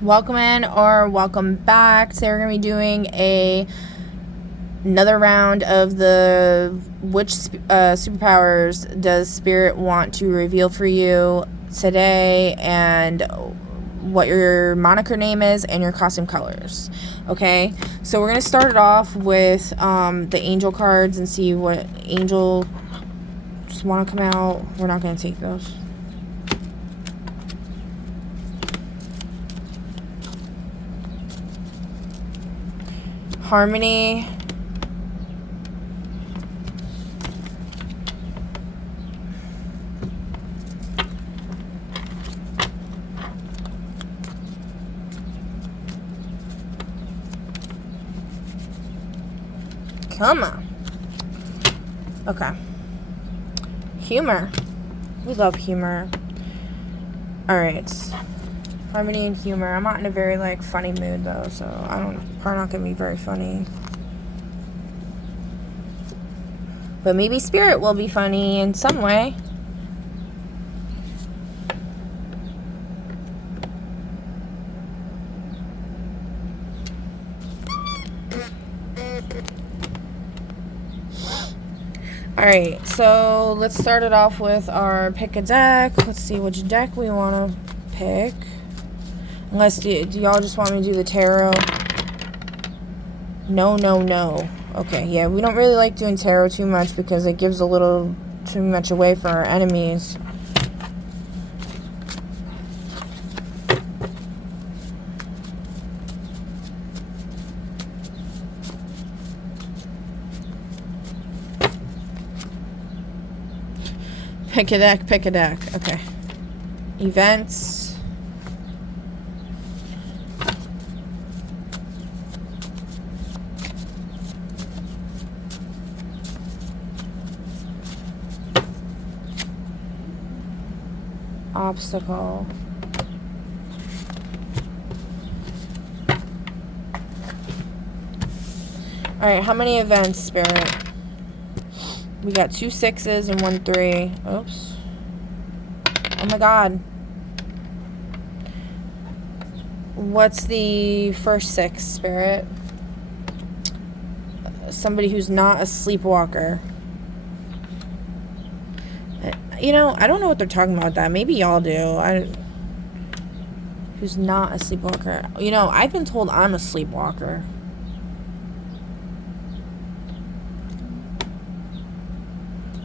Welcome in or welcome back. Today we're going to be doing another round of the which superpowers does Spirit want to reveal for you today, and what your moniker name is and your costume colors. Okay, so we're going to start it off with the angel cards and see what angels want to come out. We're not going to take those. Harmony. Come on. Okay. Humor. We love humor. Alright. Harmony and humor. I'm not in a very, funny mood, though, so probably not gonna be very funny. But maybe Spirit will be funny in some way. Alright, so let's start it off with our pick a deck. Let's see which deck we want to pick. Unless, do y'all just want me to do the tarot? No. Okay, yeah, we don't really like doing tarot too much because it gives a little too much away for our enemies. Pick a deck. Okay. Events. Obstacle. Alright, how many events, Spirit? We got 2 6s and 1 3. Oops. Oh my god. What's the first 6, Spirit? Somebody who's not a sleepwalker. You know, I don't know what they're talking about with that. Maybe y'all do. Who's not a sleepwalker. You know, I've been told I'm a sleepwalker.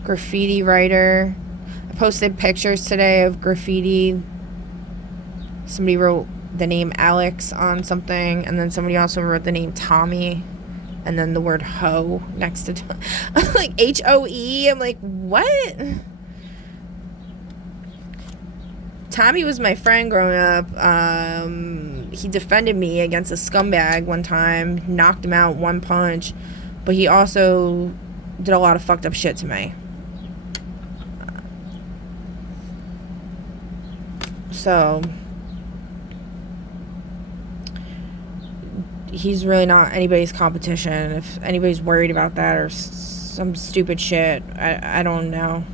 Graffiti writer. I posted pictures today of graffiti. Somebody wrote the name Alex on something, and then somebody also wrote the name Tommy, and then the word hoe next to like HOE. I'm like, what? Tommy was my friend growing up. He defended me against a scumbag one time, knocked him out 1 punch, but he also did a lot of fucked up shit to me. So he's really not anybody's competition. If anybody's worried about that or some stupid shit, I don't know.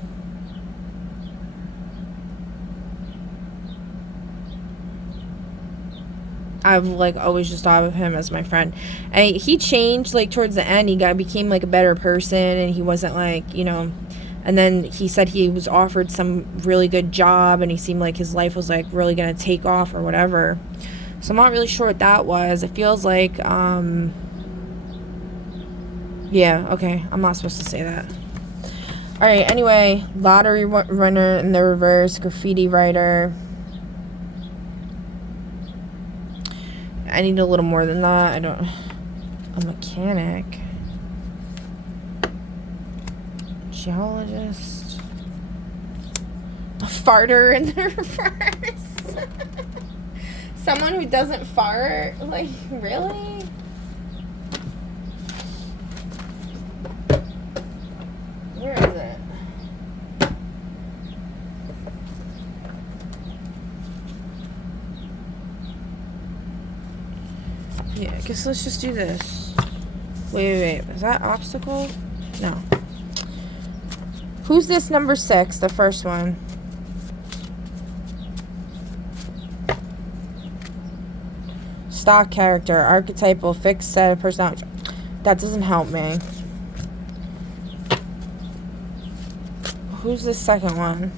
I've always just thought of him as my friend, and he changed towards the end. He became a better person, and he wasn't and then he said he was offered some really good job, and he seemed like his life was really gonna take off or whatever. So I'm not really sure what that was. It feels like yeah, okay, I'm not supposed to say that. Alright, anyway, lottery runner in the reverse, graffiti writer. I need a little more than that. A mechanic. Geologist. A farter in the reverse. Someone who doesn't fart? Really? Where is it? Yeah, I guess let's just do this. Wait. Is that obstacle? No. Who's this number 6, the first one? Stock character, archetypal, fixed set of personality. That doesn't help me. Who's the second one?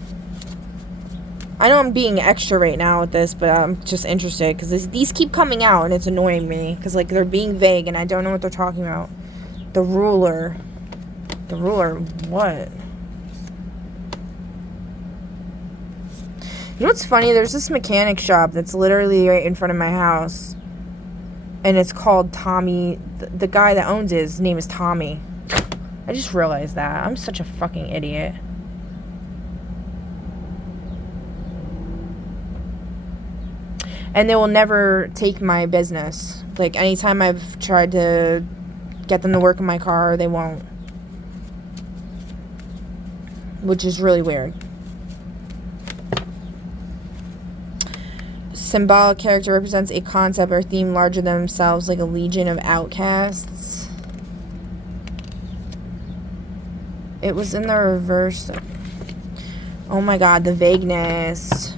I know I'm being extra right now with this, but I'm just interested because these keep coming out and it's annoying me because like they're being vague and I don't know what they're talking about. The ruler. The ruler, what? You know what's funny? There's this mechanic shop that's literally right in front of my house. And it's called Tommy. The guy that owns it, his name is Tommy. I just realized that. I'm such a fucking idiot. And they will never take my business. Like, anytime I've tried to get them to work in my car, they won't. Which is really weird. Symbolic character represents a concept or theme larger than themselves, like a legion of outcasts. It was in the reverse. Oh my god, the vagueness.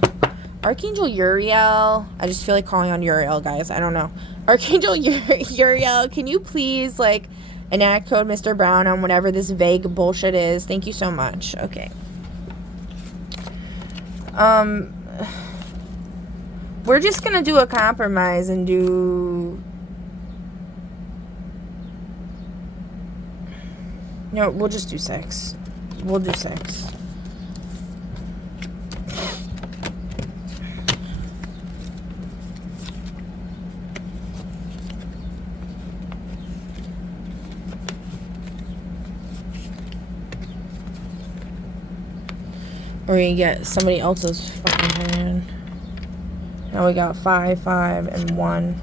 Archangel Uriel. I just feel like calling on Uriel, guys. I don't know. Archangel Uriel, can you please, like, enact code Mr. Brown on whatever this vague bullshit is? Thank you so much. Okay. We're just gonna do a compromise and do... No, we'll just do 6. We'll do 6. Or you get somebody else's fucking hand. Now we got 5, 5, and 1.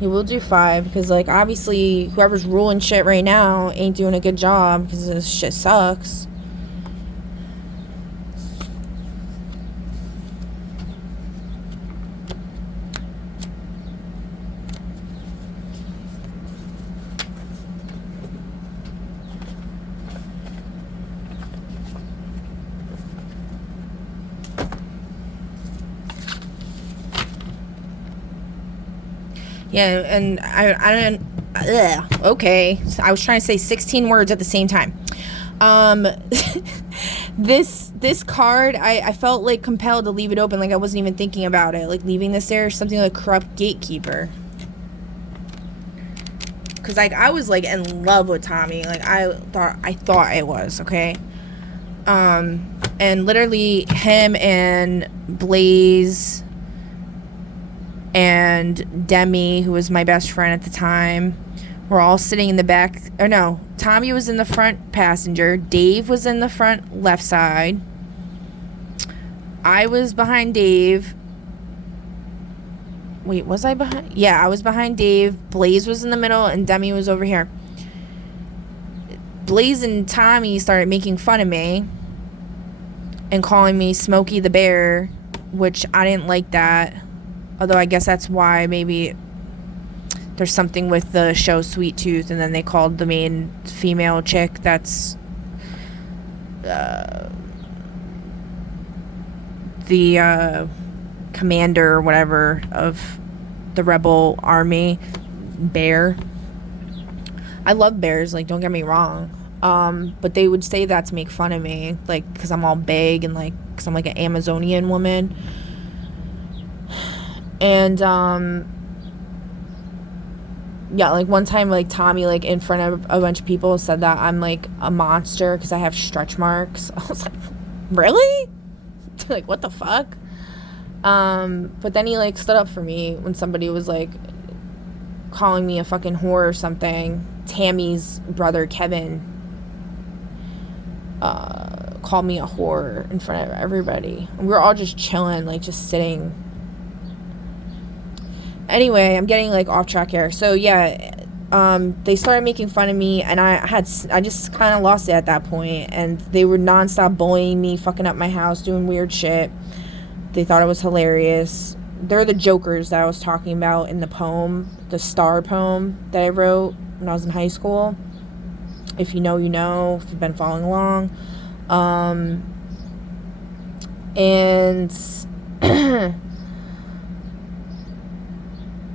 Yeah, we'll do 5 because, like, obviously whoever's ruling shit right now ain't doing a good job because this shit sucks. Yeah, and I don't... okay. So I was trying to say 16 words at the same time. This card, I felt, like, compelled to leave it open. Like, I wasn't even thinking about it. Like, leaving this there, something like corrupt gatekeeper. Because, like, I was, like, in love with Tommy. Like, I thought I was, okay? And literally him and Blaze... and Demi, who was my best friend at the time, were all sitting in the back. Or no, Tommy was in the front passenger. Dave was in the front left side. I was behind Dave. Wait, was I behind? Yeah, I was behind Dave. Blaze was in the middle, and Demi was over here. Blaze and Tommy started making fun of me and calling me Smokey the Bear, which I didn't like that. Although I guess that's why maybe there's something with the show Sweet Tooth, and then they called the main female chick that's the commander or whatever of the rebel army, Bear. I love bears, like, don't get me wrong. But they would say that to make fun of me, like, because I'm all big and, like, because I'm, like, an Amazonian woman. And, yeah, like, one time, like, Tommy, like, in front of a bunch of people said that I'm, like, a monster because I have stretch marks. I was like, really? Like, what the fuck? But then he, like, stood up for me when somebody was, like, calling me a fucking whore or something. Tammy's brother, Kevin, called me a whore in front of everybody. And we were all just chilling, like, just sitting. Anyway, I'm getting, like, off track here. So, yeah, they started making fun of me, and I just kind of lost it at that point. And they were nonstop bullying me, fucking up my house, doing weird shit. They thought it was hilarious. They're the jokers that I was talking about in the poem, the star poem that I wrote when I was in high school. If you know, you know. If you've been following along. And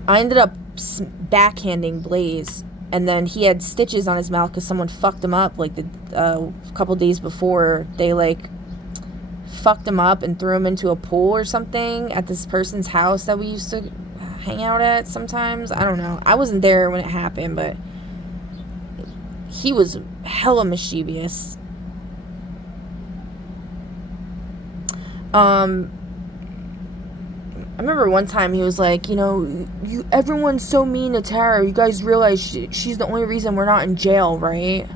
I ended up backhanding Blaze, and then he had stitches on his mouth because someone fucked him up, like, a couple days before. They, like, fucked him up and threw him into a pool or something at this person's house that we used to hang out at sometimes. I don't know. I wasn't there when it happened, but he was hella mischievous. I remember one time he was like, everyone's so mean to Tara. You guys realize she's the only reason we're not in jail, right?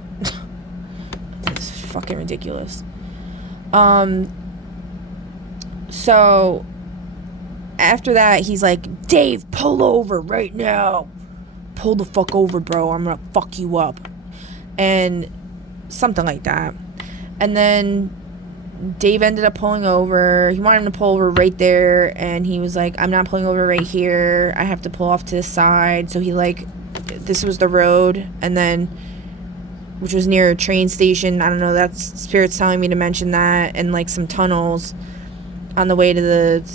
It's fucking ridiculous. So after that, he's like, Dave, pull over right now. Pull the fuck over, bro. I'm gonna fuck you up. And something like that. And then Dave ended up pulling over. He wanted him to pull over right there, and he was like, I'm not pulling over right here. I have to pull off to the side. So he, like, this was the road, and then, which was near a train station. I don't know, that's Spirit's telling me to mention that, and, like, some tunnels on the way to the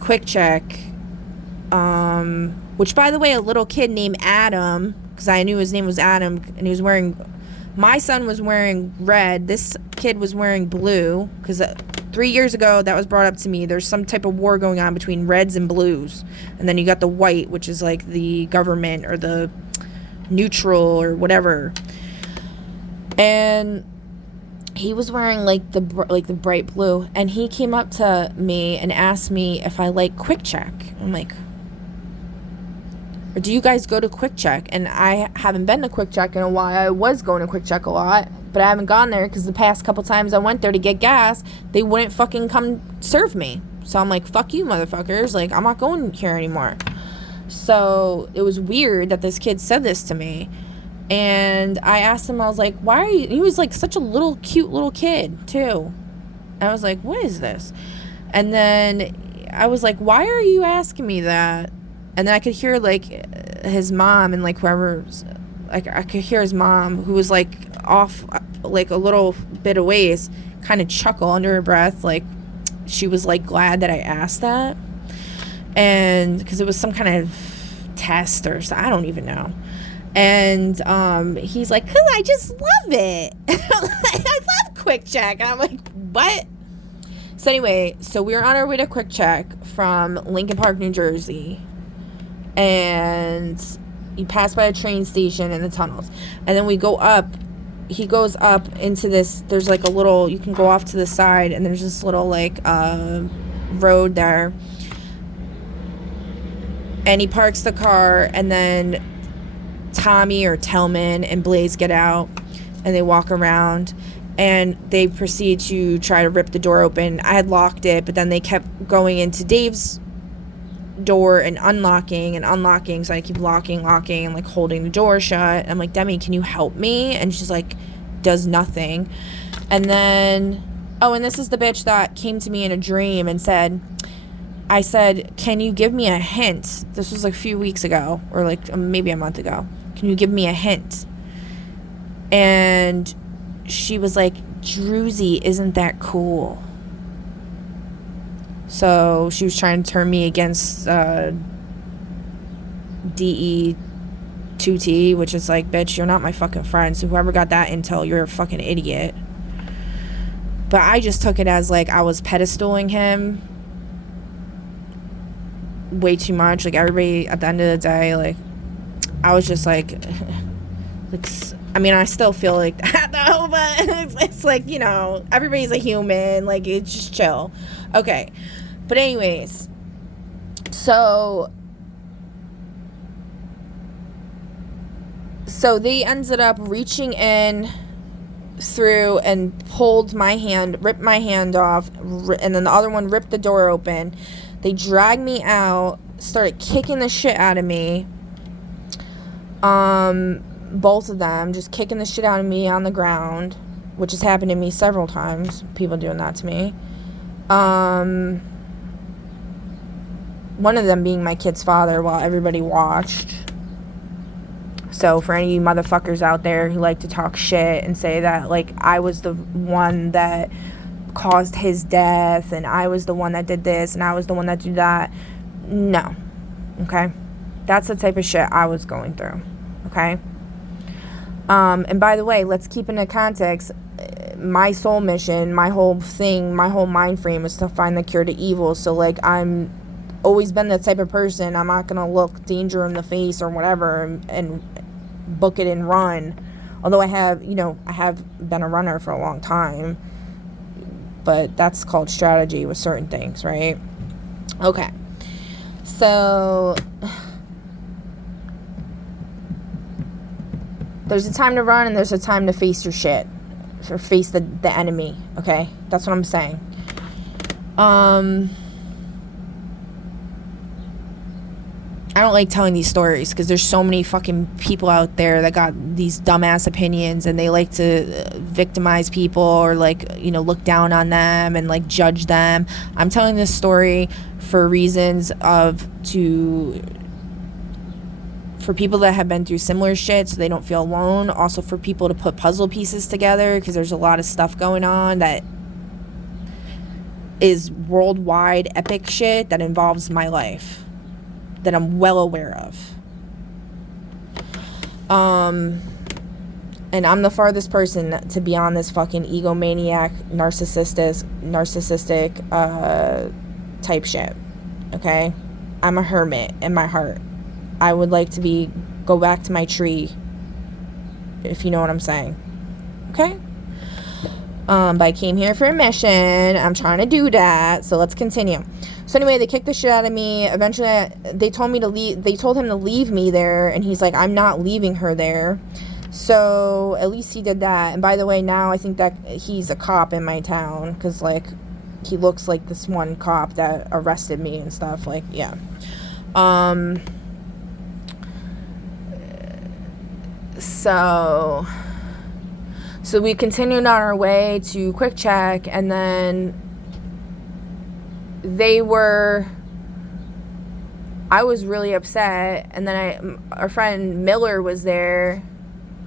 Quick Check. Which, by the way, a little kid named Adam, because I knew his name was Adam, and he was wearing, my son was wearing red. This kid was wearing blue, because 3 years ago, that was brought up to me. There's some type of war going on between reds and blues. And then you got the white, which is like the government or the neutral or whatever. And he was wearing like the bright blue. And he came up to me and asked me if I like Quick Check. I'm like, or do you guys go to Quick Check? And I haven't been to Quick Check in a while. I was going to Quick Check a lot, but I haven't gone there because the past couple times I went there to get gas, they wouldn't fucking come serve me. So I'm like, fuck you, motherfuckers. Like, I'm not going here anymore. So it was weird that this kid said this to me. And I asked him, I was like, why are you? He was like such a little, cute little kid, too. And I was like, what is this? And then I was like, why are you asking me that? And then I could hear, like, his mom and, like, whoever's, like, I could hear his mom, who was, like, off, like, a little bit of ways, kind of chuckle under her breath, like, she was, like, glad that I asked that. And, because it was some kind of test or something, I don't even know. And he's like, because I just love it. I love Quick Check. And I'm like, what? So anyway, so we were on our way to Quick Check from Lincoln Park, New Jersey. And you pass by a train station and the tunnels. And then we go up. He goes up into this. There's like a little, you can go off to the side. And there's this little like road there. And he parks the car. And then Tommy or Tellman and Blaze get out. And they walk around. And they proceed to try to rip the door open. I had locked it. But then they kept going into Dave's door and unlocking, so I keep locking and like holding the door shut. I'm like, Demi, can you help me? And she's like, does nothing. And then, and this is the bitch that came to me in a dream and said, I said, can you give me a hint? This was like a few weeks ago, or like maybe a month ago. Can you give me a hint? And she was like, Druzy isn't that cool. So she was trying to turn me against DE2T, which is like, bitch, you're not my fucking friend. So whoever got that intel, you're a fucking idiot. But I just took it as like I was pedestaling him way too much. Like everybody at the end of the day, like I was just like I mean, I still feel like that though, but it's like, everybody's a human. Like, it's just chill. Okay. But anyways, so they ended up reaching in through and pulled my hand, ripped my hand off, and then the other one ripped the door open. They dragged me out, started kicking the shit out of me. Both of them just kicking the shit out of me on the ground, which has happened to me several times, people doing that to me. One of them being my kid's father while everybody watched. So for any of you motherfuckers out there who like to talk shit and say that, like, I was the one that caused his death and I was the one that did this and I was the one that did that. No. Okay? That's the type of shit I was going through. Okay? And by the way, let's keep into context. My soul mission, my whole thing, my whole mind frame was to find the cure to evil. So, like, I'm always been the type of person, I'm not gonna look danger in the face or whatever and book it and run. Although I have been a runner for a long time. But that's called strategy with certain things, right? Okay. So there's a time to run and there's a time to face your shit. Or face the enemy, okay? That's what I'm saying. I don't like telling these stories because there's so many fucking people out there that got these dumbass opinions and they like to victimize people or, like, look down on them and, like, judge them. I'm telling this story for reasons for people that have been through similar shit so they don't feel alone. Also for people to put puzzle pieces together because there's a lot of stuff going on that is worldwide epic shit that involves my life that I'm well aware of. And I'm the farthest person to be on this fucking egomaniac, narcissistic type shit. Okay? I'm a hermit in my heart. I would like to go back to my tree, if you know what I'm saying. Okay? But I came here for a mission. I'm trying to do that. So let's continue. So anyway, they kicked the shit out of me. Eventually, they told me to leave. They told him to leave me there. And he's like, I'm not leaving her there. So at least he did that. And by the way, now I think that he's a cop in my town. Because, like, he looks like this one cop that arrested me and stuff. Like, yeah. So we continued on our way to Quick Check, and then I was really upset, and then our friend Miller was there,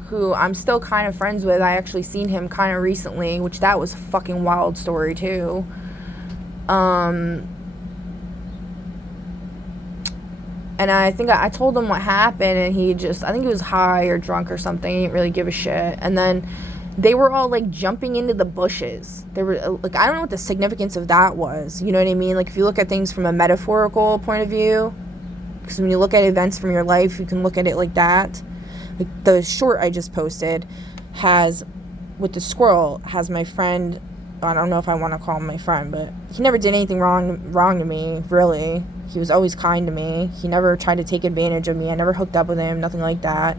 who I'm still kind of friends with. I actually seen him kind of recently, which that was a fucking wild story too. And I think I told him what happened, and I think he was high or drunk or something. He didn't really give a shit. And then they were all, like, jumping into the bushes. They were, like, I don't know what the significance of that was. You know what I mean? Like, if you look at things from a metaphorical point of view, because when you look at events from your life, you can look at it like that. Like, the short I just posted with the squirrel, has my friend, I don't know if I want to call him my friend, but he never did anything wrong to me, really. He was always kind to me. He never tried to take advantage of me. I never hooked up with him, nothing like that.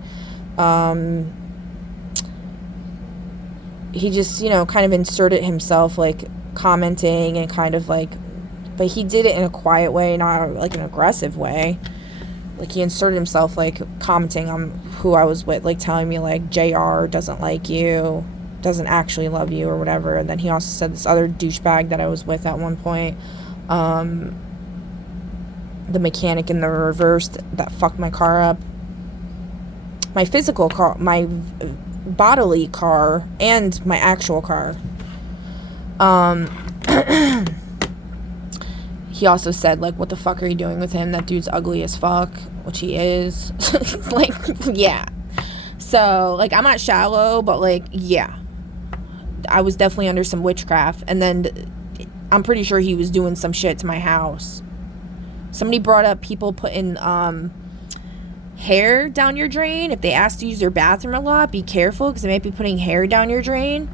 He just, kind of inserted himself, like, commenting and kind of, like, but he did it in a quiet way, not, like, an aggressive way. Like, he inserted himself, like, commenting on who I was with, like, telling me, like, JR doesn't like you, doesn't actually love you, or whatever. And then he also said this other douchebag that I was with at one point, the mechanic in the reverse that fucked my car up. My physical car, my bodily car, and my actual car. He also said, like, what the fuck are you doing with him? That dude's ugly as fuck, which he is. Like, yeah. So, like, I'm not shallow, but, like, yeah. I was definitely under some witchcraft. And then I'm pretty sure he was doing some shit to my house. Somebody brought up people putting hair down your drain. If they ask to use your bathroom a lot, be careful, because they might be putting hair down your drain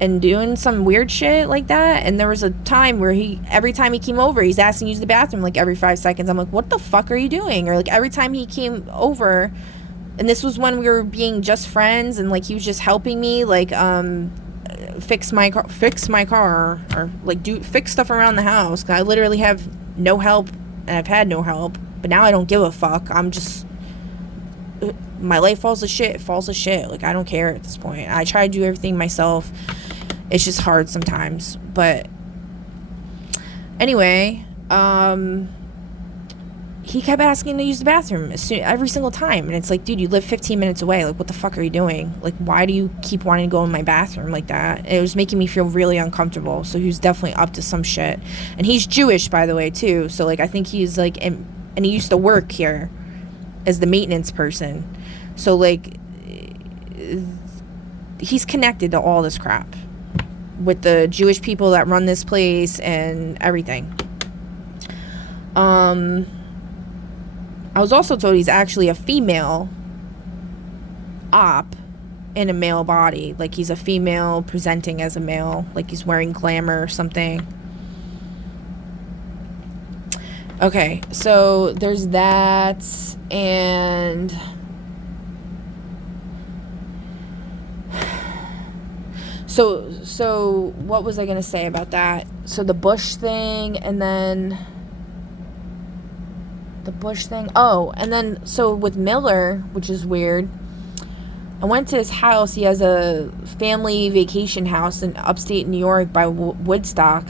and doing some weird shit like that. And there was a time where every time he came over, he's asking to use the bathroom like every 5 seconds. I'm like, what the fuck are you doing? Or like every time he came over, and this was when we were being just friends, and like he was just helping me, like fix my car, or like fix stuff around the house. 'Cause I literally have no help, and I've had no help, but now I don't give a fuck. I'm just, my life falls to shit. Like, I don't care at this point. I try to do everything myself. It's just hard sometimes. But anyway, he kept asking to use the bathroom every single time. And it's like, dude, you live 15 minutes away. Like, what the fuck are you doing? Like, why do you keep wanting to go in my bathroom like that? And it was making me feel really uncomfortable. So he was definitely up to some shit. And he's Jewish, by the way, too. So, like, I think he's, like, and he used to work here as the maintenance person. So, like, he's connected to all this crap with the Jewish people that run this place and everything. I was also told he's actually a female op in a male body. Like, he's a female presenting as a male. Like, he's wearing glamour or something. Okay, so there's that, and so what was I gonna say about that? So the Bush thing, and then so with Miller, which is weird, I went to his house. He has a family vacation house in upstate New York by Woodstock,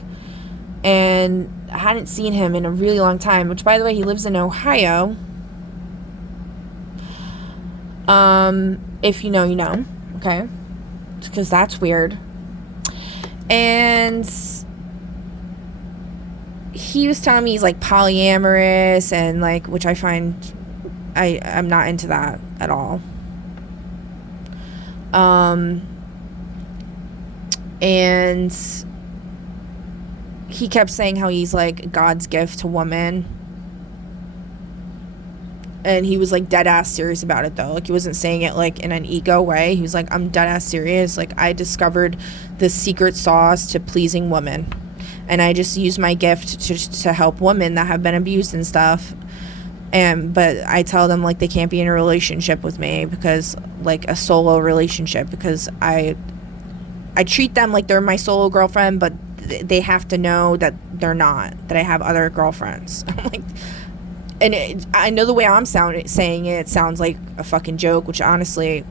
and I hadn't seen him in a really long time, which, by the way, he lives in Ohio. If you know, you know, okay? Because that's weird. And he was telling me he's, like, polyamorous, and, like, which I find, I'm not into that at all. And he kept saying how he's, like, God's gift to women. And he was, like, dead-ass serious about it, though. Like, he wasn't saying it, like, in an ego way. He was like, I'm dead-ass serious. Like, I discovered the secret sauce to pleasing women. And I just use my gift to help women that have been abused and stuff. But I tell them, like, they can't be in a relationship with me because, like, a solo relationship. Because I treat them like they're my solo girlfriend, but they have to know that they're not, that I have other girlfriends. I'm like, and I know the way I'm saying it sounds like a fucking joke, which honestly,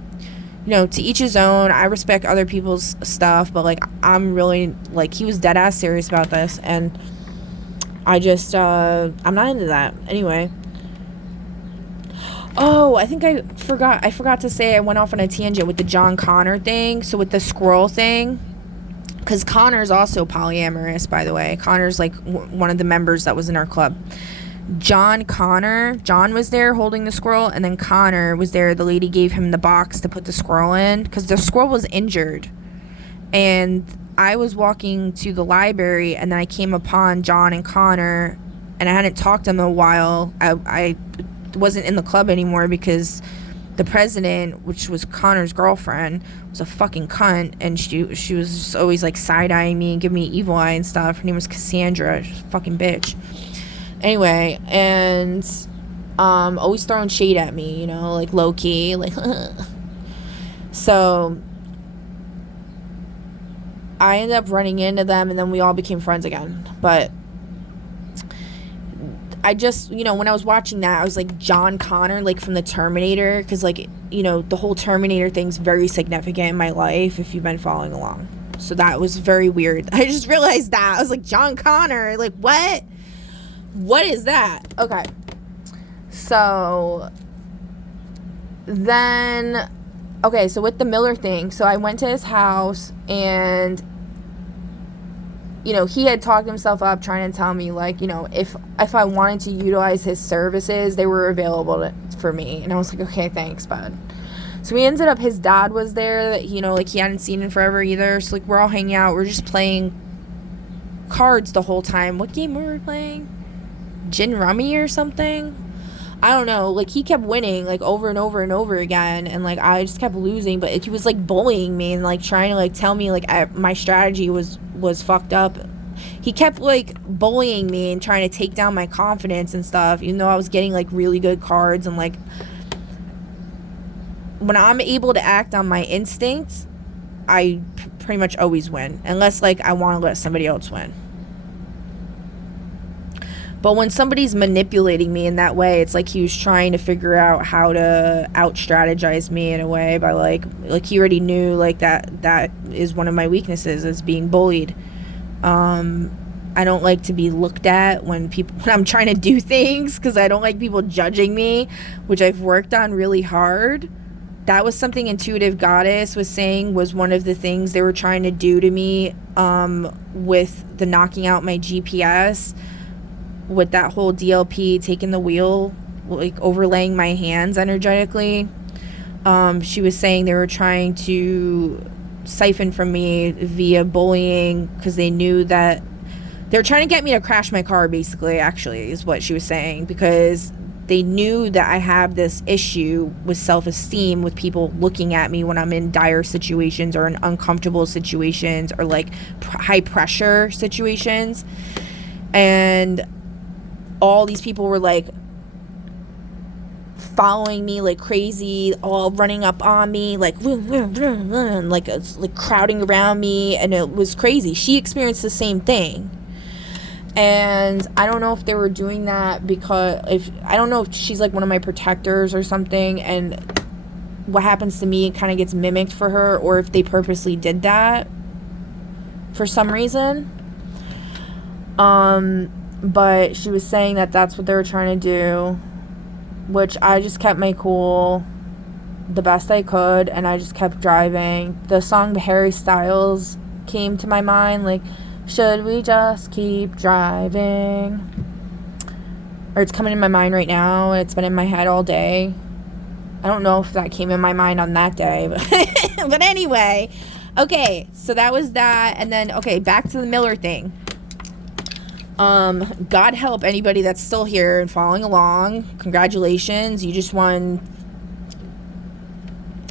you know, to each his own. I respect other people's stuff, but, like, I'm really, like, he was dead ass serious about this, and I just, I'm not into that. Anyway. Oh, I think I forgot to say, I went off on a tangent with the John Connor thing. So with the squirrel thing, because Connor's also polyamorous, by the way. Connor's, like, one of the members that was in our club. John was there holding the squirrel, and then Connor was there. The lady gave him the box to put the squirrel in because the squirrel was injured. And I was walking to the library, and then I came upon John and Connor, and I hadn't talked to them in a while. I wasn't in the club anymore because the president, which was Connor's girlfriend, was a fucking cunt, and she was just always, like, side-eyeing me and giving me evil eye and stuff. Her name was Cassandra. She's a fucking bitch. Anyway, and always throwing shade at me, you know, like, low-key, like, so I ended up running into them, and then we all became friends again. But I just, you know, when I was watching that, I was like, John Connor, like, from the Terminator, because, like, you know, the whole Terminator thing's very significant in my life if you've been following along. So that was very weird. I just realized that. I was like, John Connor, like, what? What is that? Okay. So then, okay, so with the Miller thing, so I went to his house, and, you know, he had talked himself up trying to tell me, like, you know, if I wanted to utilize his services, they were available for me. And I was like, okay, thanks, bud. So we ended up, his dad was there, that, you know, like, he hadn't seen in forever either. So, like, we're all hanging out. We're just playing cards the whole time. What game were we playing? Gin Rummy or something? I don't know. Like, he kept winning, like, over and over and over again, and, like, I just kept losing. But he was, like, bullying me and, like, trying to, like, tell me, like, my strategy was fucked up. He kept, like, bullying me and trying to take down my confidence and stuff, even though I was getting, like, really good cards. And, like, when I'm able to act on my instincts, I pretty much always win, unless, like, I want to let somebody else win. But when somebody's manipulating me in that way, it's like he was trying to figure out how to out-strategize me in a way by, like he already knew, like, that is one of my weaknesses, is being bullied. I don't like to be looked at when I'm trying to do things, because I don't like people judging me, which I've worked on really hard. That was something Intuitive Goddess was saying was one of the things they were trying to do to me with the knocking out my GPS, with that whole DLP taking the wheel, like overlaying my hands energetically. She was saying they were trying to siphon from me via bullying because they knew that they were trying to get me to crash my car, basically, actually, is what she was saying, because they knew that I have this issue with self-esteem, with people looking at me when I'm in dire situations or in uncomfortable situations or like high pressure situations. And all these people were like following me like crazy, all running up on me, like crowding around me, and it was crazy. She experienced the same thing. And I don't know if they were doing that because I don't know if she's like one of my protectors or something, and what happens to me kind of gets mimicked for her, or if they purposely did that for some reason. But she was saying that that's what they were trying to do, which I just kept my cool the best I could, and I just kept driving. The song Harry Styles came to my mind, like, should we just keep driving? Or it's coming in my mind right now. It's been in my head all day. I don't know if that came in my mind on that day, but anyway. Okay, so that was that. And then, okay, back to the Miller thing. God help anybody that's still here and following along. Congratulations. You just won.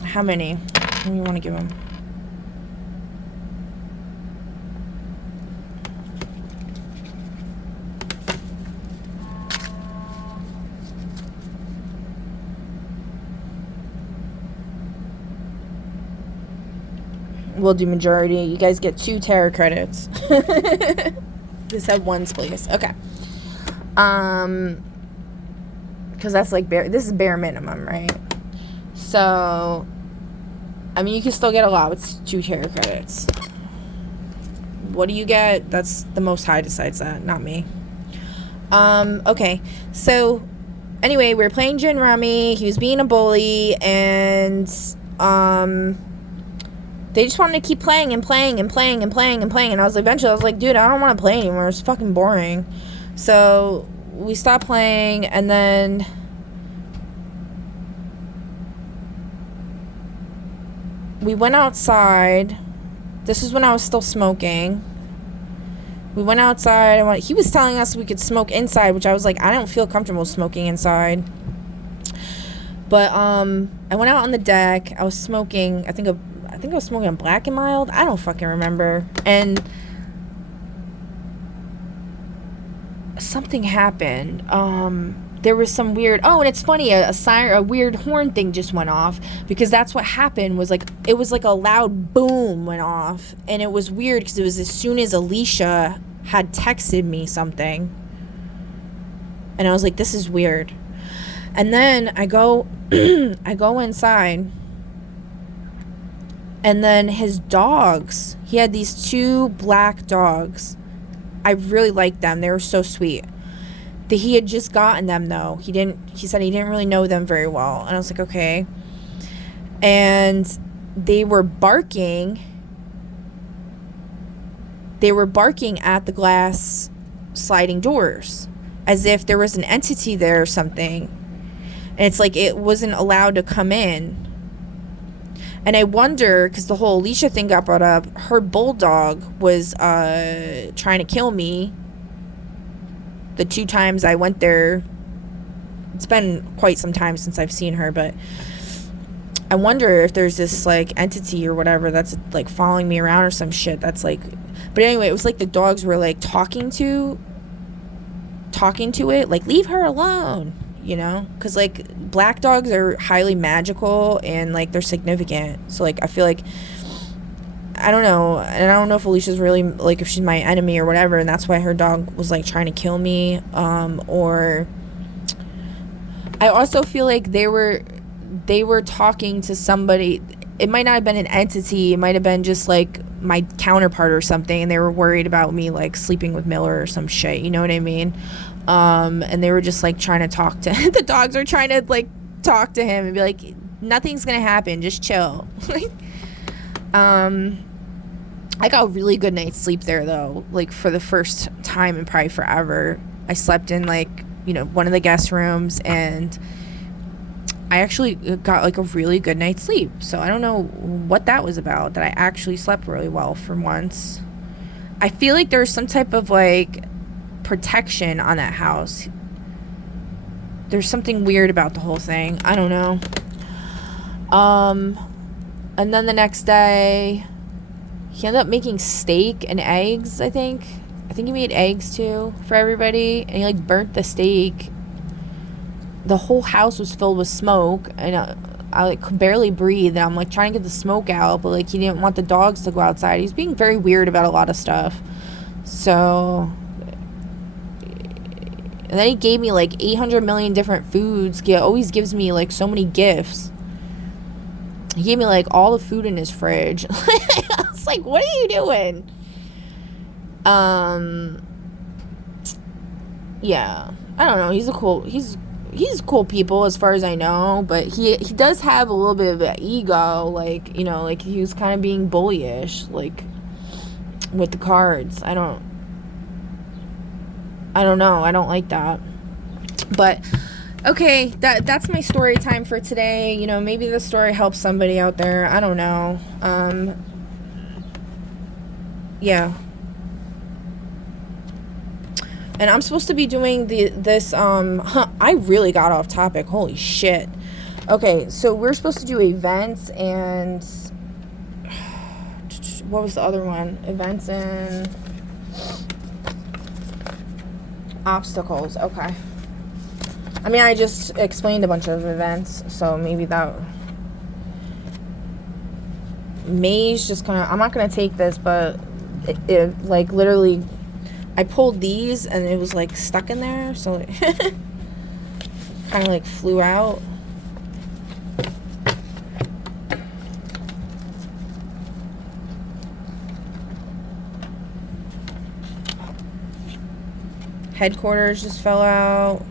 How many? What do you want to give them? We'll do majority. You guys get 2 tarot credits. Just have ones, please. Okay. Because that's like this is bare minimum, right? So, I mean, you can still get a lot with 2 tarot credits. What do you get? That's the most high decides that, not me. Okay. So, anyway, we were playing gin rummy. He was being a bully, and they just wanted to keep playing and playing and playing and playing and playing. And eventually I was like, dude, I don't want to play anymore. It's fucking boring. So we stopped playing, and then we went outside. This is when I was still smoking. We went outside. He was telling us we could smoke inside, which I was like, I don't feel comfortable smoking inside. But I went out on the deck. I was smoking, I think I was smoking a Black and Mild. I don't fucking remember. And something happened. There was some weird... Oh, and it's funny. A siren, a weird horn thing just went off. Because that's what happened. Was like, it was like a loud boom went off. And it was weird because it was as soon as Alicia had texted me something. And I was like, this is weird. And then I go inside. And then his dogs, he had these 2 black dogs. I really liked them. They were so sweet. He had just gotten them, though. He said he didn't really know them very well. And I was like, okay. And they were barking. They were barking at the glass sliding doors as if there was an entity there or something. And it's like it wasn't allowed to come in. And I wonder, because the whole Alicia thing got brought up, her bulldog was trying to kill me the 2 times I went there. It's been quite some time since I've seen her, but I wonder if there's this, like, entity or whatever that's, like, following me around or some shit that's, like... But anyway, it was like the dogs were, like, talking to it, like, leave her alone. You know, because like black dogs are highly magical and like they're significant. So like I feel like, I don't know, and I don't know if Alicia's really like if she's my enemy or whatever, and that's why her dog was like trying to kill me. Or I also feel like they were talking to somebody. It might not have been an entity. It might have been just like my counterpart or something, and they were worried about me like sleeping with Miller or some shit. You know what I mean? And they were just like trying to talk to the dogs are trying to like talk to him and be like, nothing's gonna happen, just chill. I got a really good night's sleep there though, like for the first time in probably forever. I slept in like, you know, one of the guest rooms, and I actually got like a really good night's sleep. So I don't know what that was about, that I actually slept really well for once. I feel like there's some type of like protection on that house. There's something weird about the whole thing. I don't know. And then the next day, he ended up making steak and eggs, I think. I think he made eggs too for everybody. And he like burnt the steak. The whole house was filled with smoke. And I like could barely breathe. And I'm like trying to get the smoke out. But like he didn't want the dogs to go outside. He was being very weird about a lot of stuff. So... And then he gave me like 800 million different foods. He always gives me like so many gifts. He gave me like all the food in his fridge. I was like, what are you doing? Yeah. I don't know. He's cool people as far as I know. But he does have a little bit of an ego. Like, you know, like he was kind of being bullyish. Like with the cards. I don't know. I don't like that. But okay, that's my story time for today. You know, maybe the story helps somebody out there. I don't know. Yeah. And I'm supposed to be doing this I really got off topic. Holy shit. Okay, so we're supposed to do events and what was the other one? Events and obstacles. Okay. I mean, I just explained a bunch of events, so maybe that... May's just kind of... I'm not going to take this, but it like, literally... I pulled these, and it was, like, stuck in there, so it kind of, like, flew out. Headquarters just fell out.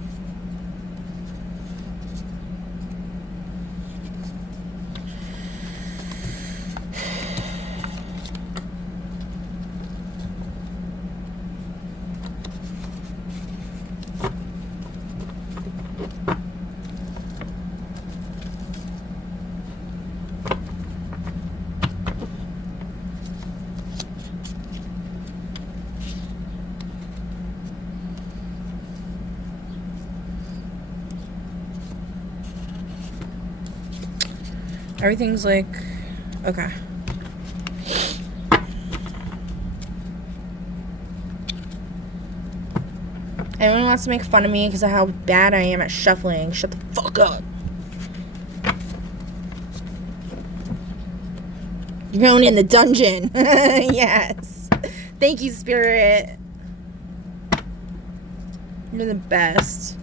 Everything's like, okay. Everyone wants to make fun of me because of how bad I am at shuffling. Shut the fuck up. You're going in the dungeon. Yes. Thank you, Spirit. You're the best.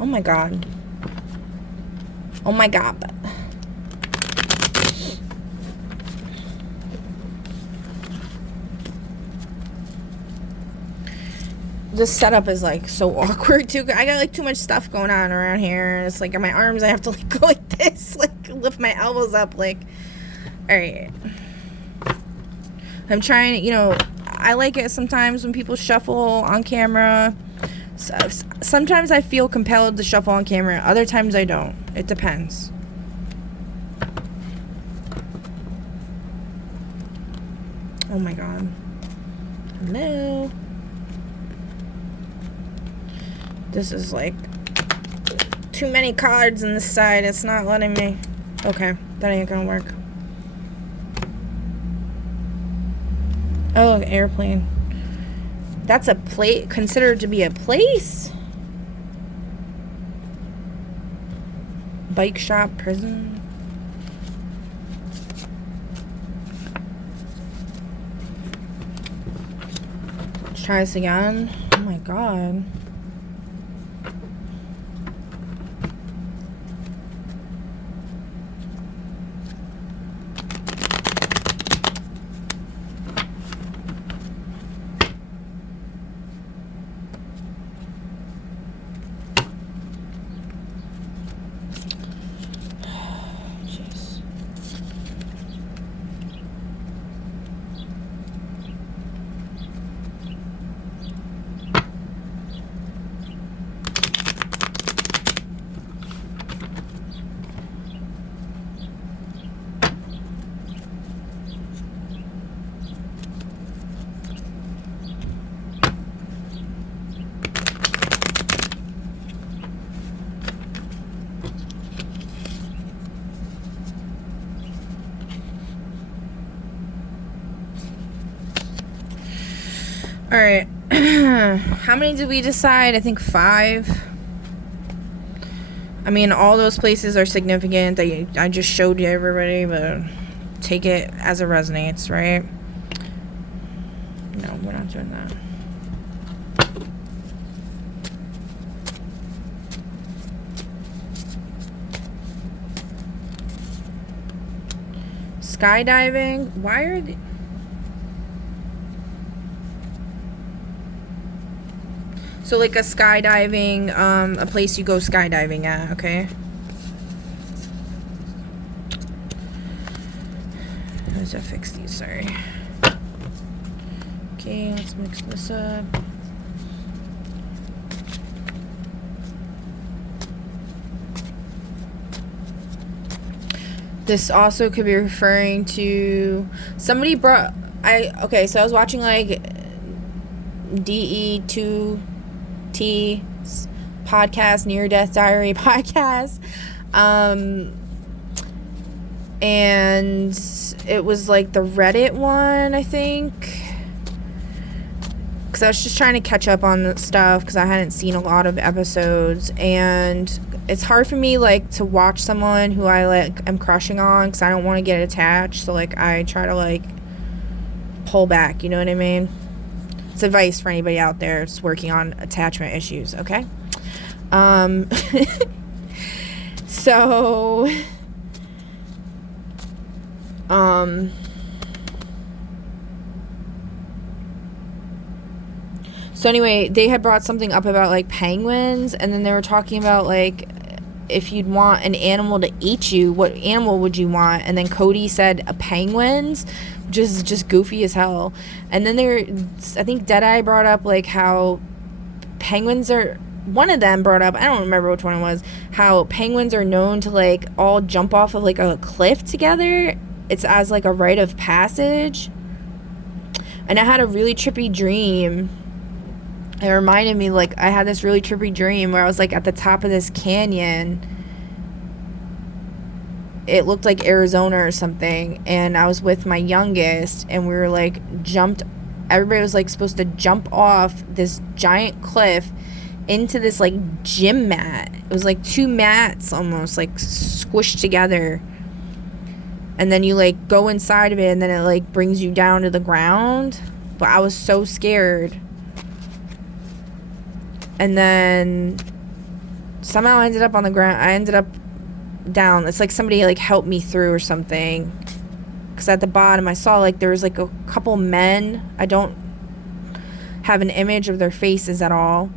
Oh my god. Oh my god. This setup is like so awkward too. I got like too much stuff going on around here. And it's like on my arms I have to like go like this. Like lift my elbows up like. Alright. I'm trying to, you know, I like it sometimes when people shuffle on camera. Sometimes I feel compelled to shuffle on camera. Other times I don't. It depends. Oh my god. Hello. This is like too many cards on this side. It's not letting me. Okay. That ain't gonna work. Oh, airplane. That's a place considered to be a place? Bike shop, prison. Let's try this again. Oh my god. All right. How many did we decide? I think 5. I mean, all those places are significant. I just showed you everybody, but take it as it resonates, right? No, we're not doing that. Skydiving. Why are the... So like a skydiving, a place you go skydiving at, okay? How does that fix these? Sorry. Okay, let's mix this up. This also could be referring to somebody brought... Okay, so I was watching like DE2T podcast, Near Death Diary podcast, and it was like the Reddit one, I think, because I was just trying to catch up on stuff because I hadn't seen a lot of episodes, and it's hard for me like to watch someone who I like am crushing on because I don't want to get attached, so like I try to like pull back, you know what I mean? It's advice for anybody out there that's working on attachment issues, okay? So, so anyway, they had brought something up about like penguins, and then they were talking about like if you'd want an animal to eat you, what animal would you want? And then Cody said a penguins, which is just goofy as hell. And then I think Deadeye brought up like how penguins are, one of them brought up, I don't remember which one it was, how penguins are known to like all jump off of like a cliff together. It's as like a rite of passage. And I had a really trippy dream. It reminded me, like, I had this really trippy dream where I was, like, at the top of this canyon. It looked like Arizona or something. And I was with my youngest, and we were, like, everybody was, like, supposed to jump off this giant cliff into this, like, gym mat. It was, like, 2 mats almost, like, squished together. And then you, like, go inside of it, and then it, like, brings you down to the ground. But I was so scared. And then somehow I ended up on the ground. I ended up down. It's like somebody like helped me through or something. Because at the bottom I saw like there was like a couple men. I don't have an image of their faces at all.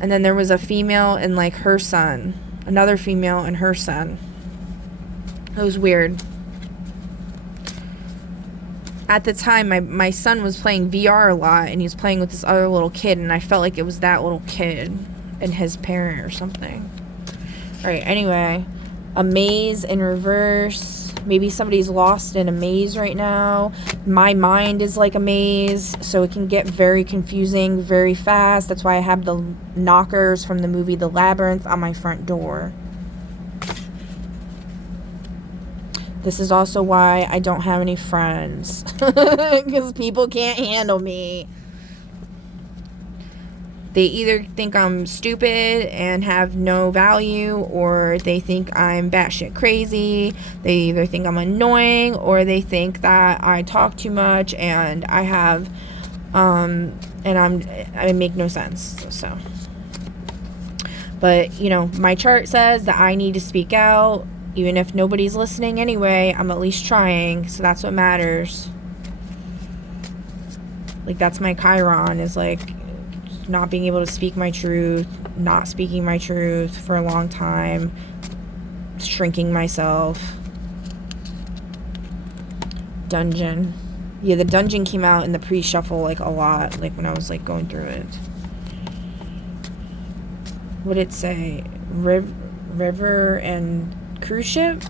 And then there was a female and like her son. Another female and her son. It was weird. At the time, my son was playing VR a lot, and he was playing with this other little kid, and I felt like it was that little kid and his parent or something. Alright, anyway. A maze in reverse. Maybe somebody's lost in a maze right now. My mind is like a maze, so it can get very confusing very fast. That's why I have the knockers from the movie The Labyrinth on my front door. This is also why I don't have any friends. Because people can't handle me. They either think I'm stupid and have no value, or they think I'm batshit crazy. They either think I'm annoying, or they think that I talk too much and I have, I make no sense. So, but you know, my chart says that I need to speak out. Even if nobody's listening anyway, I'm at least trying, so that's what matters. Like, that's my Chiron, is like not being able to speak my truth, not speaking my truth for a long time, shrinking myself. Dungeon. Yeah, the dungeon came out in the pre-shuffle, like, a lot, like, when I was, like, going through it. What did it say? River and cruise ship?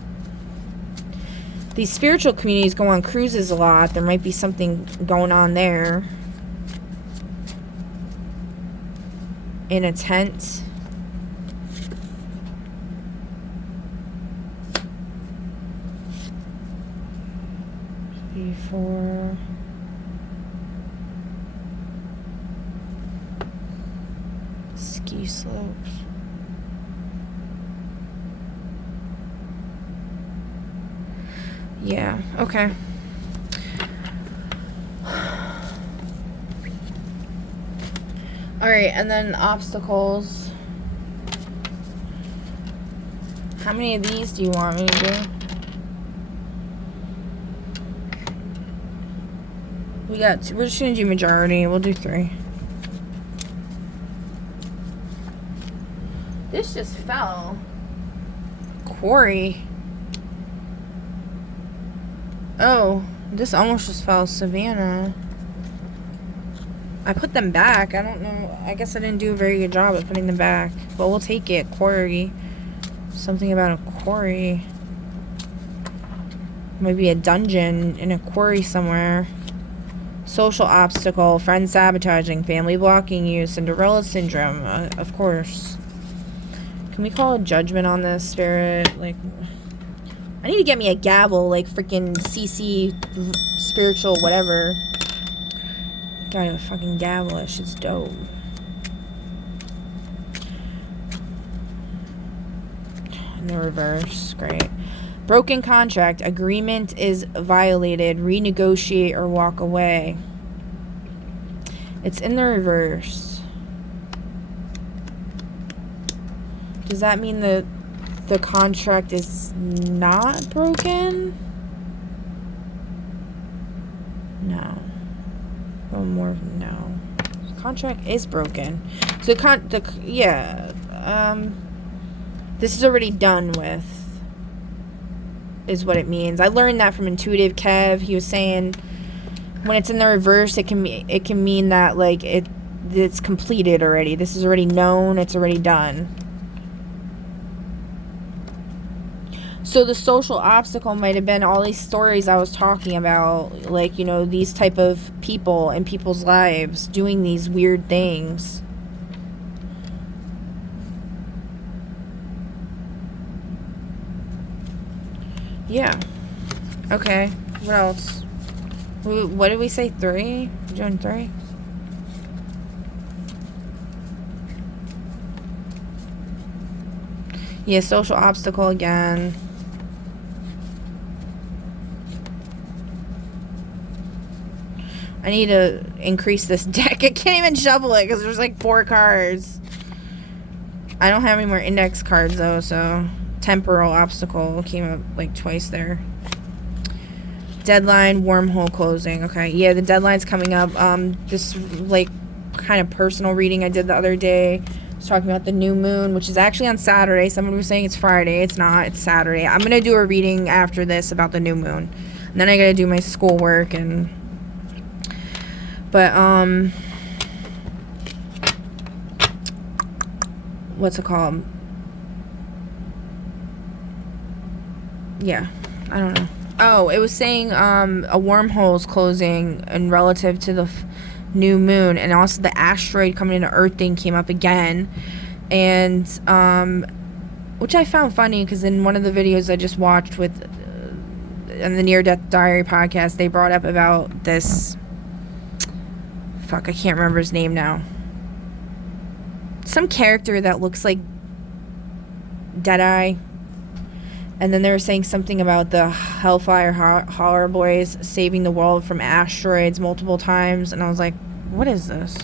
These spiritual communities go on cruises a lot. There might be something going on there. In a tent. Before. Ski slopes. Yeah, okay. Alright, and then obstacles. How many of these do you want me to do? We're just gonna do majority. We'll do 3. This just fell. Quarry. Oh, this almost just fell. Savannah. I put them back. I don't know. I guess I didn't do a very good job of putting them back. But we'll take it. Quarry. Something about a quarry. Maybe a dungeon in a quarry somewhere. Social obstacle. Friend sabotaging. Family blocking you. Cinderella syndrome. Of course. Can we call a judgment on this, Spirit? Like, I need to get me a gavel. Like freaking CC spiritual whatever. Got a fucking gavel. That shit's dope. In the reverse. Great. Broken contract. Agreement is violated. Renegotiate or walk away. It's in the reverse. Does that mean the contract is not broken? No. Oh, more no. The contract is broken. So this is already done with. Is what it means. I learned that from Intuitive Kev. He was saying when it's in the reverse, it can mean that like it's completed already. This is already known. It's already done. So the social obstacle might have been all these stories I was talking about, like, you know, these type of people in people's lives doing these weird things. Yeah. Okay. What else? What did we say? 3? We're doing 3? Yeah, social obstacle again. I need to increase this deck. I can't even shuffle it because there's like 4 cards. I don't have any more index cards though, so temporal obstacle came up like twice there. Deadline, wormhole closing. Okay, yeah, the deadline's coming up. This like kind of personal reading I did the other day. I was talking about the new moon, which is actually on Saturday. Someone was saying it's Friday. It's not. It's Saturday. I'm gonna do a reading after this about the new moon, and then I gotta do my schoolwork and. But what's it called? Yeah, I don't know. Oh, it was saying a wormhole's closing and relative to the new moon, and also the asteroid coming into Earth thing came up again, and which I found funny because in one of the videos I just watched with in the Near Death Diary podcast, they brought up about this. Fuck, I can't remember his name now. Some character that looks like Deadeye. And then they were saying something about the Hellfire Horror Boys saving the world from asteroids multiple times. And I was like, what is this?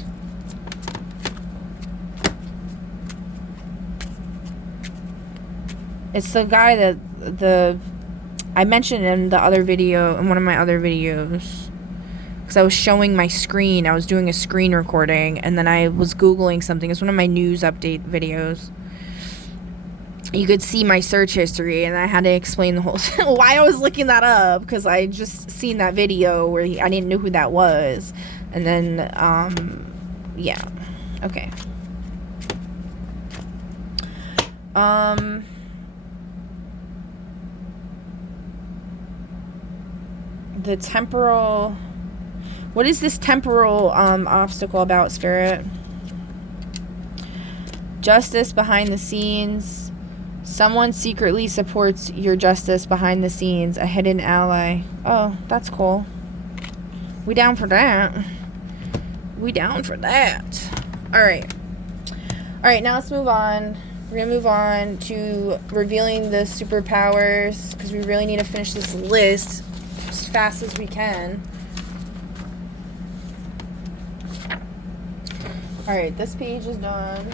It's the guy that I mentioned in the other video, in one of my other videos. Because I was showing my screen. I was doing a screen recording. And then I was Googling something. It's one of my news update videos. You could see my search history. And I had to explain the whole... why I was looking that up. Because I just seen that video where I didn't know who that was. And then, yeah. Okay. The temporal... What is this temporal obstacle about, Spirit? Justice behind the scenes. Someone secretly supports your justice behind the scenes. A hidden ally. Oh, that's cool. We down for that. We down for that. Alright. Alright, now let's move on. We're going to move on to revealing the superpowers, because we really need to finish this list as fast as we can. Alright, this page is done.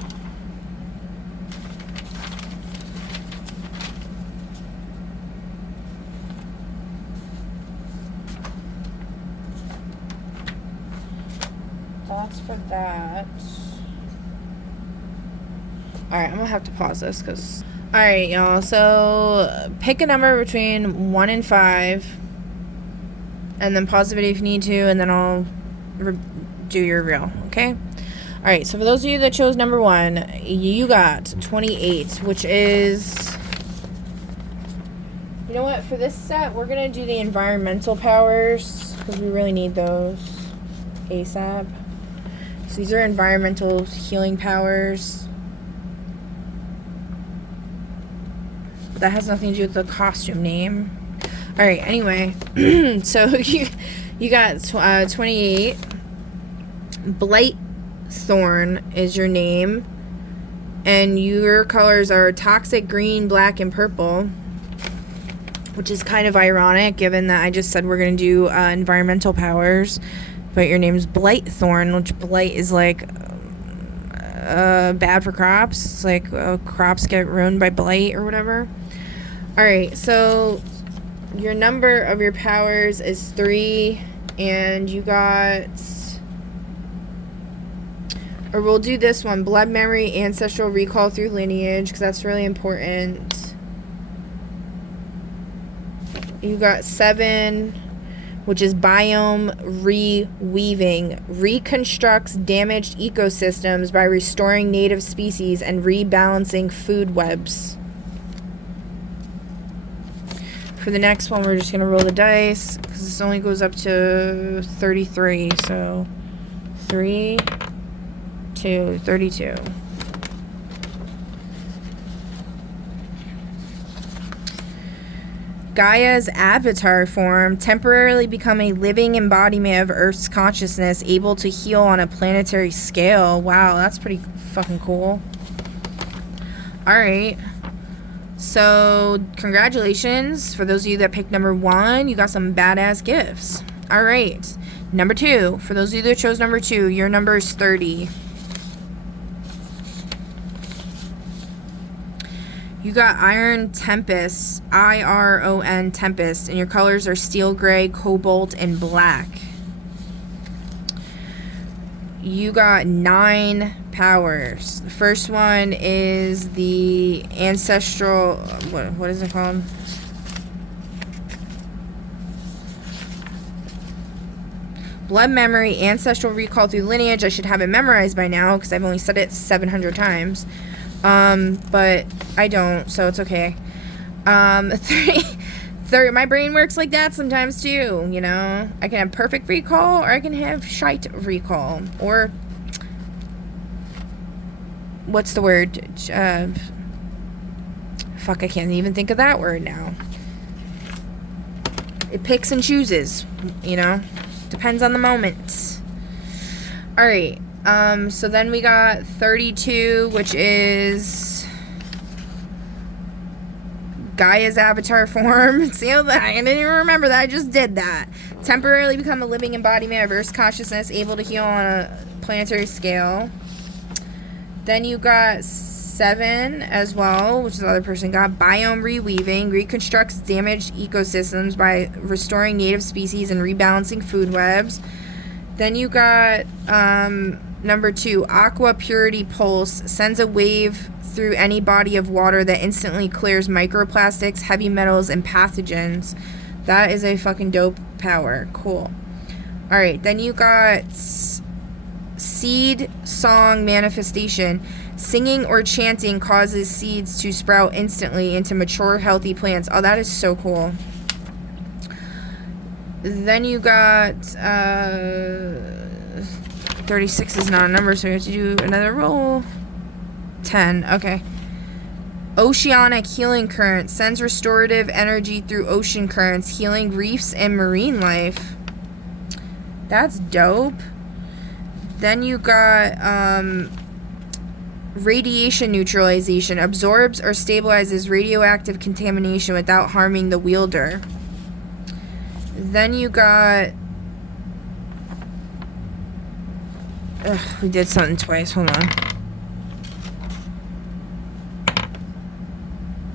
That's for that. Alright, I'm gonna have to pause this because... Alright, y'all. So, pick a number between 1 and 5. And then pause the video if you need to, and then I'll do your reel, okay? Alright, so for those of you that chose number 1, you got 28, which is... You know what? For this set, we're gonna do the environmental powers, because we really need those ASAP. So these are environmental healing powers. But that has nothing to do with the costume name. Alright, anyway. So you got 28. Blightthorn is your name. And your colors are toxic green, black, and purple. Which is kind of ironic, given that I just said we're going to do environmental powers. But your name's Blightthorn, which blight is like bad for crops. It's like crops get ruined by blight or whatever. Alright, so your number of your powers is 3, and you got... Or we'll do this one, blood memory, ancestral recall through lineage, because that's really important. You got 7... which is biome reweaving, reconstructs damaged ecosystems by restoring native species and rebalancing food webs. For the next one, we're just going to roll the dice, because this only goes up to 33, so 3, 2, 32. Gaia's avatar form, temporarily become a living embodiment of Earth's consciousness, able to heal on a planetary scale. Wow, that's pretty fucking cool. Alright. So, congratulations. For those of you that picked number 1, you got some badass gifts. Alright. Number 2. For those of you that chose number 2, your number is 30. You got Iron Tempest, I-R-O-N Tempest, and your colors are steel gray, cobalt, and black. You got 9 powers. The first one is the ancestral... What is it called? Blood memory, ancestral recall through lineage. I should have it memorized by now because I've only said it 700 times. But I don't, so it's okay. 3, my brain works like that sometimes too, you know? I can have perfect recall, or I can have shite recall, or... What's the word? Fuck, I can't even think of that word now. It picks and chooses, you know? Depends on the moment. Alright. So then we got 32, which is Gaia's avatar form. See how that? I didn't even remember that. I just did that. Temporarily become a living embodiment of Earth's consciousness, able to heal on a planetary scale. Then you got 7 as well, which the other person got. Biome reweaving, reconstructs damaged ecosystems by restoring native species and rebalancing food webs. Then you got number 2, Aqua Purity Pulse, sends a wave through any body of water that instantly clears microplastics, heavy metals, and pathogens. That is a fucking dope power. Cool. Alright, then you got Seed Song Manifestation. Singing or chanting causes seeds to sprout instantly into mature, healthy plants. Oh, that is so cool. Then you got 36 is not a number, so we have to do another roll. 10, okay. Oceanic Healing Current sends restorative energy through ocean currents, healing reefs and marine life. That's dope. Then you got Radiation neutralization. Absorbs or stabilizes radioactive contamination without harming the wielder. Then you got... Ugh, we did something twice. Hold on.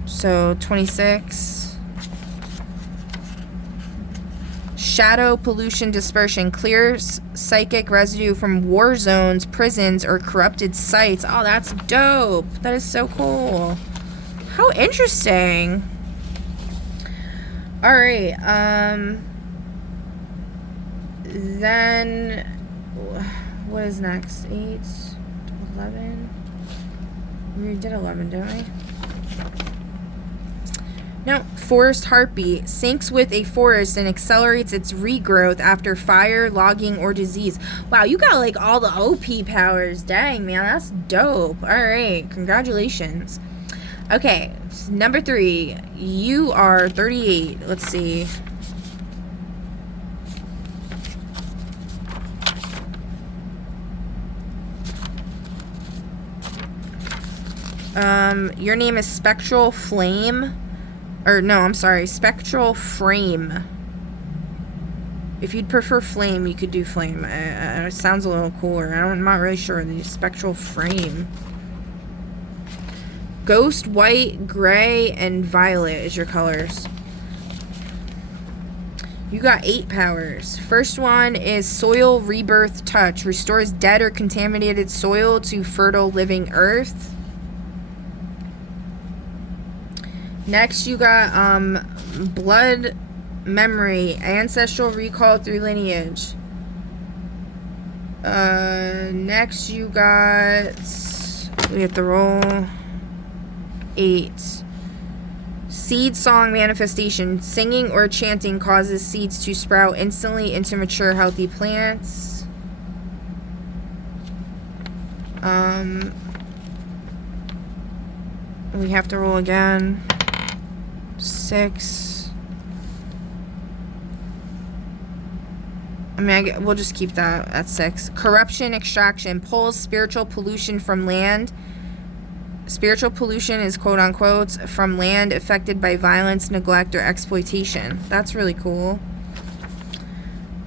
So, 26. Shadow pollution dispersion. Clears psychic residue from war zones, prisons, or corrupted sites. Oh, that's dope. That is so cool. How interesting. Alright, then... What is next? 8, 11. We did 11, didn't we? No. Forest heartbeat. Syncs with a forest and accelerates its regrowth after fire, logging, or disease. Wow, you got like all the OP powers. Dang, man, that's dope. Alright, congratulations. Okay, number 3. You are 38. Let's see. Your name is Spectral Flame. Or, no, I'm sorry. Spectral Frame. If you'd prefer Flame, you could do Flame. It sounds a little cooler. I'm not really sure. The Spectral Frame. Ghost, White, Gray, and Violet is your colors. You got 8 powers. First one is Soil Rebirth Touch. Restores dead or contaminated soil to fertile living earth. Next, you got Blood Memory, Ancestral Recall through Lineage. Next, you got... We have to roll 8. Seed Song Manifestation. Singing or chanting causes seeds to sprout instantly into mature, healthy plants. We have to roll again. 6. I mean, we'll just keep that at 6. Corruption Extraction. Pulls spiritual pollution from land. Spiritual pollution is quote-unquote from land affected by violence, neglect, or exploitation. That's really cool.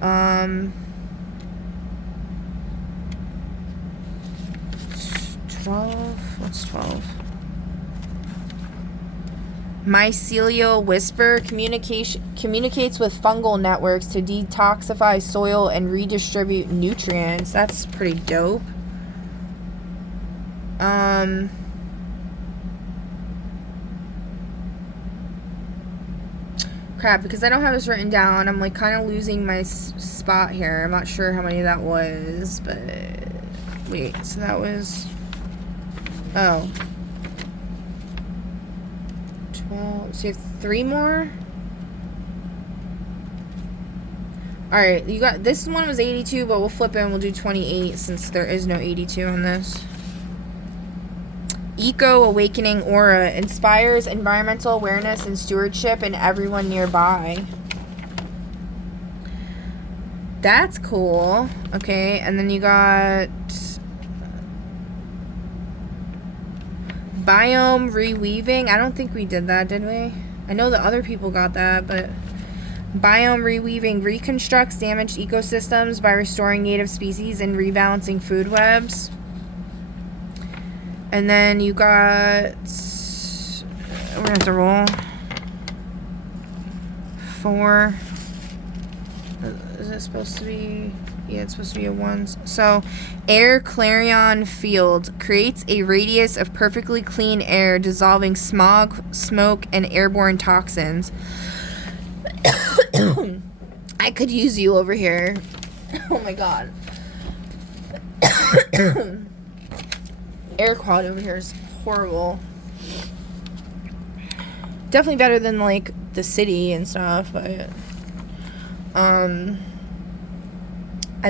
12. What's 12? Mycelial Whisper. Communicates with fungal networks to detoxify soil and redistribute nutrients. That's pretty dope. Crap, because I don't have this written down, I'm like kind of losing my spot here. I'm not sure how many that was, but wait, so that was, oh, 12, so you have 3 more? Alright, you got, this one was 82, but we'll flip it and we'll do 28 since there is no 82 on this. Eco Awakening Aura. Inspires environmental awareness and stewardship in everyone nearby. That's cool. Okay, and then you got Biome Reweaving. I don't think we did that, did we? I know the other people got that, but Biome Reweaving reconstructs damaged ecosystems by restoring native species and rebalancing food webs. And then you got, we're gonna have to roll 4. Is it supposed to be, yeah, it's supposed to be a 1. So, Air Clarion Field creates a radius of perfectly clean air, dissolving smog, smoke, and airborne toxins. I could use you over here. Oh my god. Air quality over here is horrible. Definitely better than like the city and stuff, but I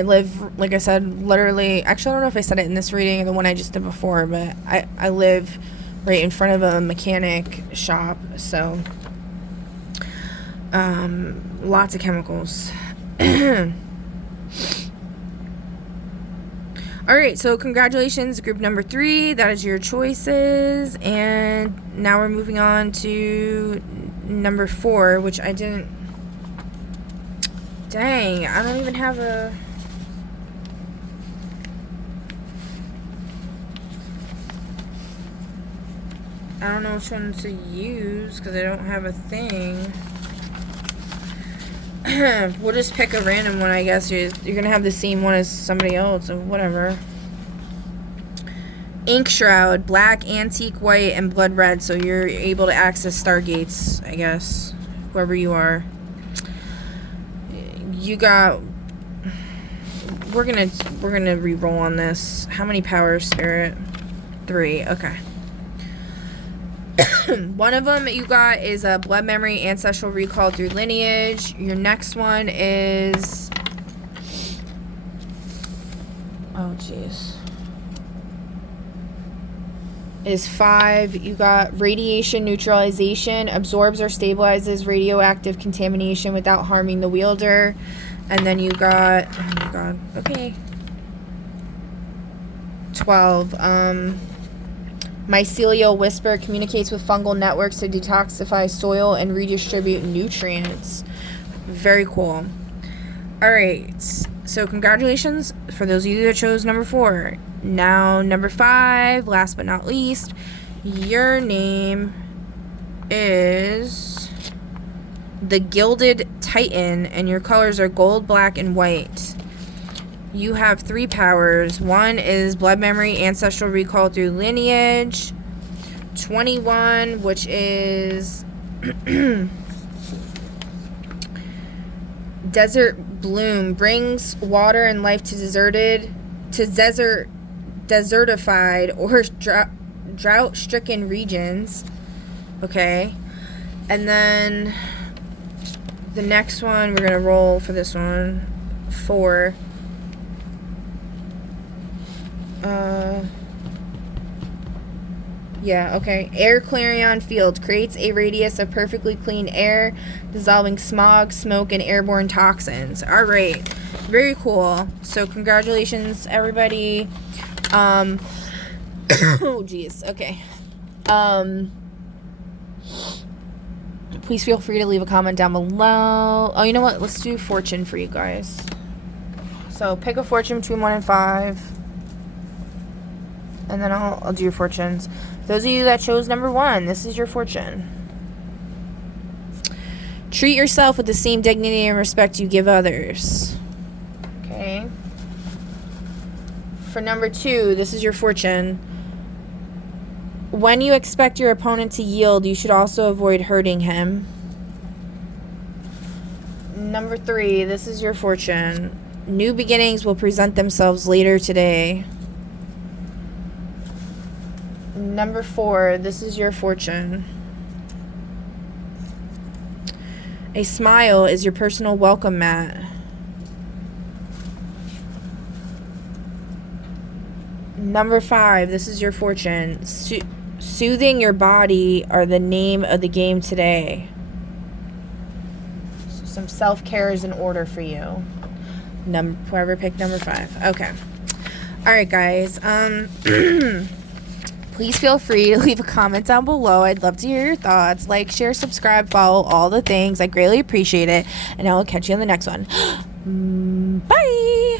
live, like I said, literally, actually I don't know if I said it in this reading or the one I just did before, but I live right in front of a mechanic shop, so lots of chemicals. All right, so congratulations, group number 3. That is your choices. And now we're moving on to number 4, which I didn't... Dang, I don't even have a... I don't know which one to use because I don't have a thing. We'll just pick a random one, I guess. You're going to have the same one as somebody else, so whatever. Ink Shroud, black, antique, white, and blood red. So you're able to access stargates, I guess. Whoever you are. You got... We're gonna re-roll on this. How many powers, Spirit? 3, okay. One of them you got is a blood memory, ancestral recall through lineage. Your next one is... Oh, jeez. Is 5. You got radiation neutralization. Absorbs or stabilizes radioactive contamination without harming the wielder. And then you got... Oh, my God. Okay. 12. Mycelial Whisper communicates with fungal networks to detoxify soil and redistribute nutrients. Very cool. All right. So congratulations for those of you that chose number 4. Now number 5, last but not least, your name is the Gilded Titan, and your colors are gold, black, and white. You have 3 powers. 1 is blood memory, ancestral recall through lineage. 21, which is Desert Bloom, brings water and life to desertified or drought-stricken regions. Okay. And then the next one, we're going to roll for this one. 4. Yeah, okay. Air Clarion Field creates a radius of perfectly clean air, dissolving smog, smoke, and airborne toxins. All right. Very cool. So congratulations, everybody. Oh, geez. Okay. Please feel free to leave a comment down below. Oh, you know what? Let's do fortune for you guys. So pick a fortune between 1 and 5. And then I'll do your fortunes. Those of you that chose number 1, this is your fortune. Treat yourself with the same dignity and respect you give others. Okay. For number 2, this is your fortune. When you expect your opponent to yield, you should also avoid hurting him. Number 3, this is your fortune. New beginnings will present themselves later today. Number 4, this is your fortune. A smile is your personal welcome mat. Number 5, this is your fortune. Soothing your body are the name of the game today. So some self-care is in order for you. Whoever picked number 5. Okay. All right, guys. Please feel free to leave a comment down below. I'd love to hear your thoughts. Like, share, subscribe, follow, all the things. I greatly appreciate it. And I will catch you on the next one. Bye.